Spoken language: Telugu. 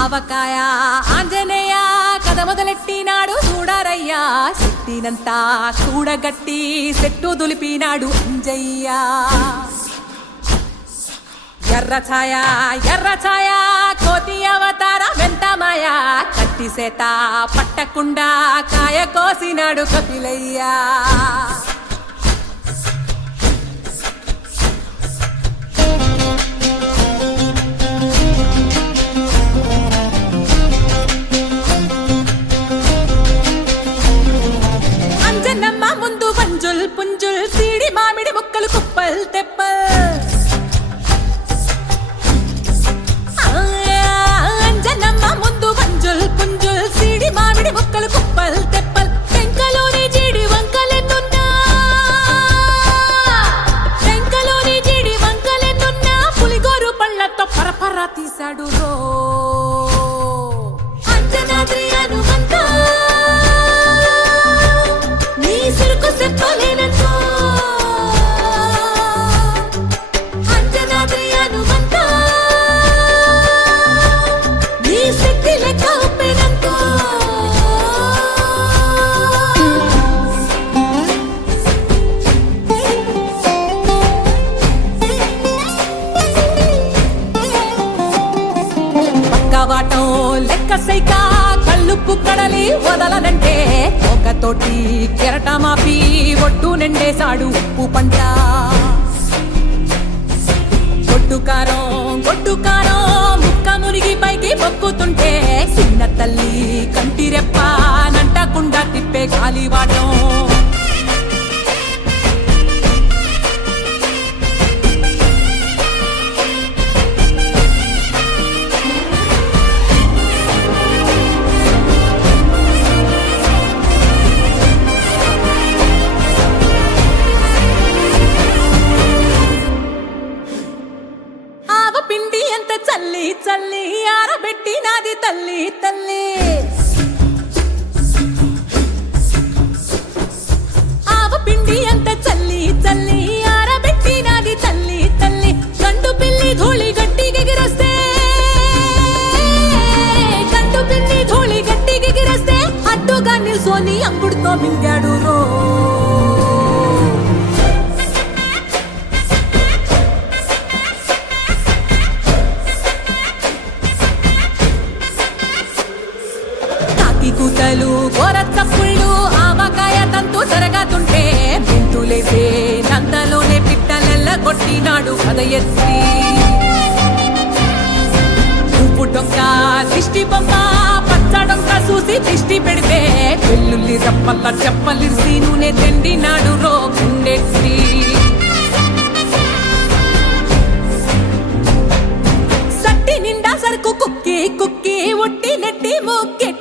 ఆవకాయ ఆంజనేయ కథ మొదలెట్టినాడు చూడారయ్యా చెట్టినంతా చూడగట్టి చెట్టు దులిపినాడు అంజయ్య ఎర్ర ఛాయ కోతి అవతార వెంటమాయ కట్టి సేత పట్టకుండా కాయ కోసినాడు కపిలయ్యా అంజనమ్మ ముందు వంజుల్ పుంజుల్ సీడి మామిడి ముక్కలు కుప్పల్ తెప్పల్ అంజనమ్మ ముందు వంజుల్ పుంజుల్ సీడి మామిడి ముక్కలు కుప్పల్ తెప్పల్ టెంకలోని జీడి వంకలెన్నున్నా పులిగోరు పళ్ళతో పరపర తీశాడు రో అంజనాద్రి హనుమంత నీ సిరుకు చెప్పలేనంతో అంజనాద్రి హనుమంత నీ శక్తి లెక్క ఉప్పెనంతో పక్కవాటం లెక్క సైక కళ్ళుప్పు కడలి వదలనంటే ఒకతోటి కెరటమాపి ఒడ్డు నిండేశాడు ఉప్పు పంట గొడ్డు కారం ముక్క మురిగి పైకి మొక్కుతుంటే చిన్న తల్లి కంటి రెప్ప నంటకుండా తిప్పే గాలివాటం పిండి ఎంత చల్లి చల్లి ఆరబెట్టి నాది తల్లి తల్లి ఆవ పిండి ఎంత చల్లి చల్లి ఆరబెట్టి నాది తల్లి తల్లి గండు పిల్లి ధూళి గట్టి గిగిరస్తే అడ్డుగా నిల్సోని అంగుడుతో మింగాడు రో కూతలు గోర చప్పుళ్ళు ఆవకాయ తంతు జరగతుంటే మెంతులేసే నందలోనే పిట్టలెల్ల కొట్టినాడు కథ ఎత్తి ఉప్పు డొక్క దిష్టి బొమ్మ పచ్చడొక్క చూసి దిష్టి పెడితే వెల్లుల్లి రప్పల్ల చెప్పలిసి నూనె తెండినాడు రో గుండెత్తి సట్టి నిండా సరుకు కుక్కి ఒట్టి నెట్టి మొక్కెట్టి